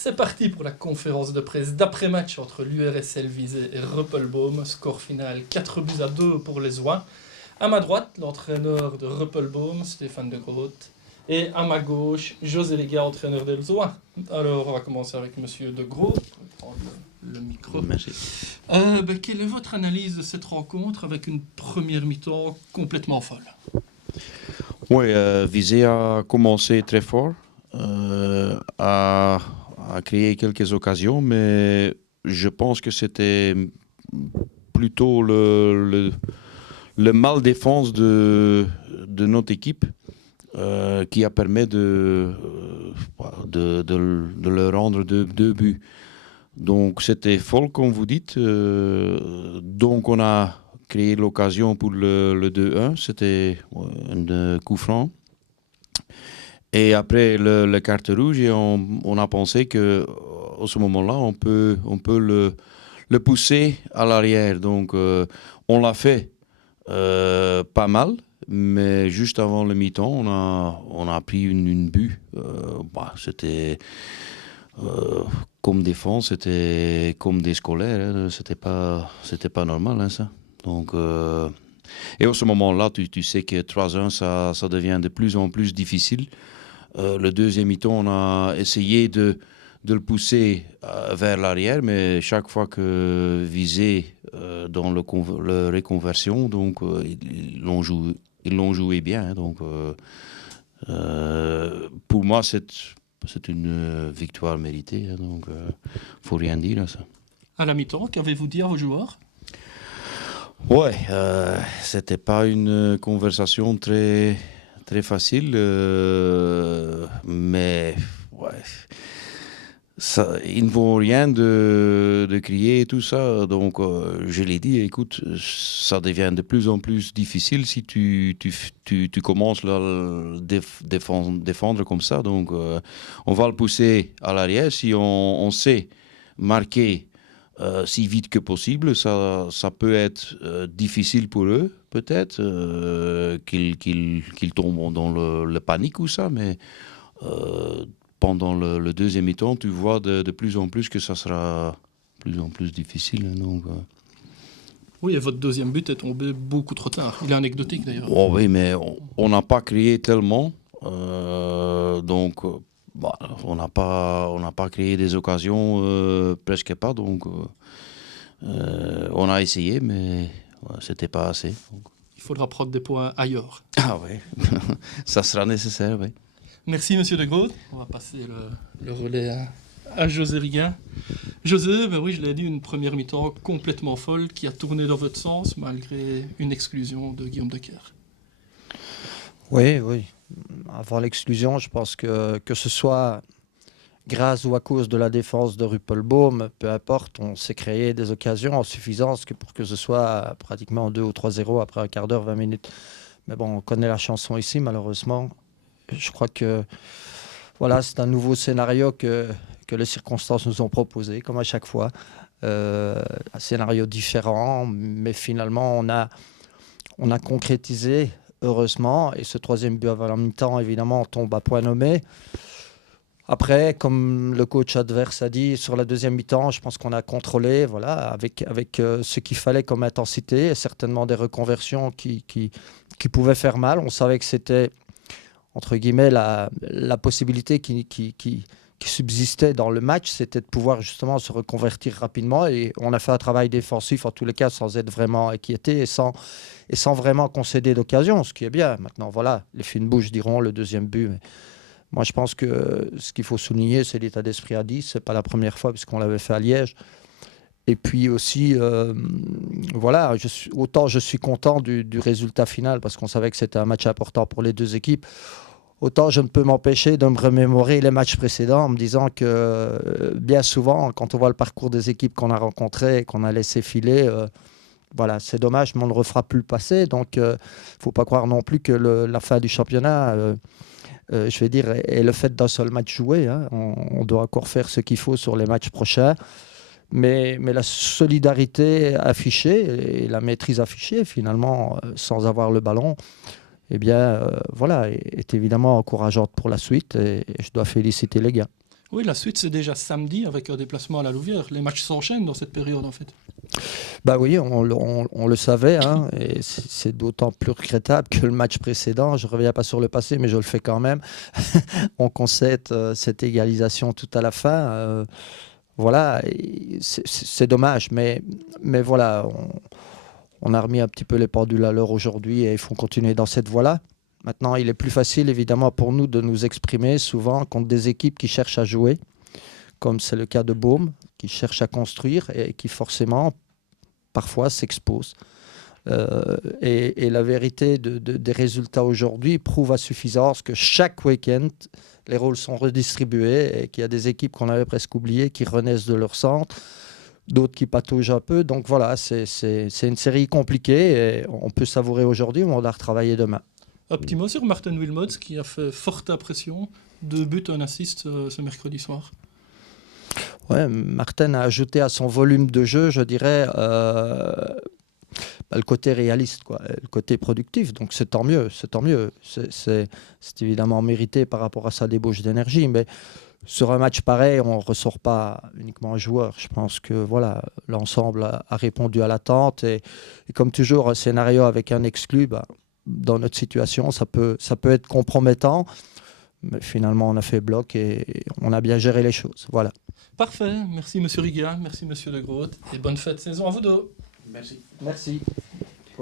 C'est parti pour la conférence de presse d'après-match entre l'URSL Visé et Ruppelboom. Score final 4-2 pour les Oies. À ma droite, l'entraîneur de Ruppelboom, Stéphane de Groot. Et à ma gauche, José Lega, entraîneur des Oies. Alors, on va commencer avec Monsieur de Groot. Je vais prendre le micro. Merci. Quelle est votre analyse de cette rencontre avec une première mi-temps complètement folle? Oui, Visé a commencé très fort, a créé quelques occasions, mais je pense que c'était plutôt le mal défense de notre équipe qui a permis de leur rendre deux buts. Donc c'était folle, comme vous dites. Donc on a créé l'occasion pour le 2-1. C'était un coup franc. Et après le carte rouge, et on a pensé que à ce moment-là, on peut le pousser à l'arrière. Donc on l'a fait pas mal. Mais juste avant le mi-temps, on a pris une but. C'était comme défense, c'était comme des scolaires. Hein. C'était pas normal, hein, ça. Donc, et à ce moment-là, tu sais que 3-1, ça devient de plus en plus difficile. Le deuxième mi-temps, on a essayé de le pousser vers l'arrière, mais chaque fois que Visé dans le reconversion, donc ils l'ont joué bien. Hein, donc, pour moi, c'est une victoire méritée. Hein, donc, faut rien dire à ça. À la mi-temps, qu'avez-vous dit à vos joueurs? Ouais, c'était pas une conversation très très facile, mais ouais. Ça, il ne vaut rien de crier et tout ça. Donc, je l'ai dit, écoute, ça devient de plus en plus difficile si tu commences à le défendre comme ça. Donc, on va le pousser à l'arrière. Si on sait marquer si vite que possible, ça peut être difficile pour eux, peut-être, qu'ils tombent dans le panique ou ça, mais pendant le deuxième mi-temps, tu vois de plus en plus que ça sera de plus en plus difficile. Hein, donc, Oui, et votre deuxième but est tombé beaucoup trop tard. Il est anecdotique d'ailleurs. oh oui, mais on n'a pas créé tellement. Donc, on n'a pas créé des occasions, presque pas. Donc, on a essayé, mais c'était pas assez. Donc. Il faudra prendre des points ailleurs. Ah oui, ça sera nécessaire, oui. Merci Monsieur de Groot. On va passer le relais à José Rigain. José, oui, je l'ai dit, une première mi-temps complètement folle qui a tourné dans votre sens malgré une exclusion de Guillaume Decker. Oui. Avant l'exclusion, je pense que ce soit grâce ou à cause de la défense de Ruppelboom, peu importe, on s'est créé des occasions en suffisance pour que ce soit pratiquement 2 ou 3-0 après un quart d'heure, 20 minutes. Mais bon, on connaît la chanson ici, malheureusement. Je crois que voilà, c'est un nouveau scénario que les circonstances nous ont proposé, comme à chaque fois. Un scénario différent, mais finalement, on a concrétisé, heureusement. Et ce troisième but avant la mi-temps, évidemment, tombe à point nommé. Après, comme le coach adverse a dit, sur la deuxième mi-temps, je pense qu'on a contrôlé, voilà, avec ce qu'il fallait comme intensité, et certainement des reconversions qui pouvaient faire mal. On savait que c'était, entre guillemets, la possibilité qui subsistait dans le match, c'était de pouvoir justement se reconvertir rapidement. Et on a fait un travail défensif, en tous les cas, sans être vraiment inquiété et sans vraiment concéder d'occasion, ce qui est bien. Maintenant, voilà, les fines bouches diront le deuxième but. Mais moi, je pense que ce qu'il faut souligner, c'est l'état d'esprit à 10. Ce n'est pas la première fois, puisqu'on l'avait fait à Liège. Et puis aussi, voilà, autant je suis content du résultat final, parce qu'on savait que c'était un match important pour les deux équipes. Autant je ne peux m'empêcher de me remémorer les matchs précédents en me disant que bien souvent, quand on voit le parcours des équipes qu'on a rencontrées et qu'on a laissé filer, voilà, c'est dommage, mais on ne refera plus le passé. Donc, il ne faut pas croire non plus que la fin du championnat, je vais dire, est le fait d'un seul match joué. Hein. On doit encore faire ce qu'il faut sur les matchs prochains. Mais la solidarité affichée et la maîtrise affichée, finalement, sans avoir le ballon, eh bien, voilà, est évidemment encourageante pour la suite et je dois féliciter les gars. Oui, la suite, c'est déjà samedi avec un déplacement à la Louvière. Les matchs s'enchaînent dans cette période, en fait. Bah oui, on le savait, hein, et c'est d'autant plus regrettable que le match précédent, je ne reviens pas sur le passé, mais je le fais quand même, on concède cette égalisation tout à la fin. Voilà, c'est dommage, mais voilà, on a remis un petit peu les pendules à l'heure aujourd'hui et il faut continuer dans cette voie-là. Maintenant, il est plus facile, évidemment, pour nous de nous exprimer souvent contre des équipes qui cherchent à jouer, comme c'est le cas de Beaume, qui cherche à construire et qui forcément, parfois, s'expose. Et la vérité des résultats aujourd'hui prouve à suffisance que chaque week-end, les rôles sont redistribués et qu'il y a des équipes qu'on avait presque oubliées qui renaissent de leur centre, d'autres qui pataugent un peu. Donc voilà, c'est une série compliquée et on peut savourer aujourd'hui, mais on doit retravailler demain. Un petit mot sur Martin Wilmots qui a fait forte impression. 2 buts, un assist ce mercredi soir. Ouais, Martin a ajouté à son volume de jeu, je dirais, le côté réaliste, quoi, le côté productif. Donc c'est tant mieux, c'est tant mieux. C'est évidemment mérité par rapport à sa débauche d'énergie, mais sur un match pareil, on ne ressort pas uniquement un joueur. Je pense que voilà, l'ensemble a répondu à l'attente et comme toujours, un scénario avec un exclu, bah, dans notre situation, ça peut être compromettant. Mais finalement, on a fait bloc et on a bien géré les choses. Voilà. Parfait. Merci, Monsieur Riga. Merci, Monsieur De Groot. Et bonne fête de saison à vous deux. Merci. Merci.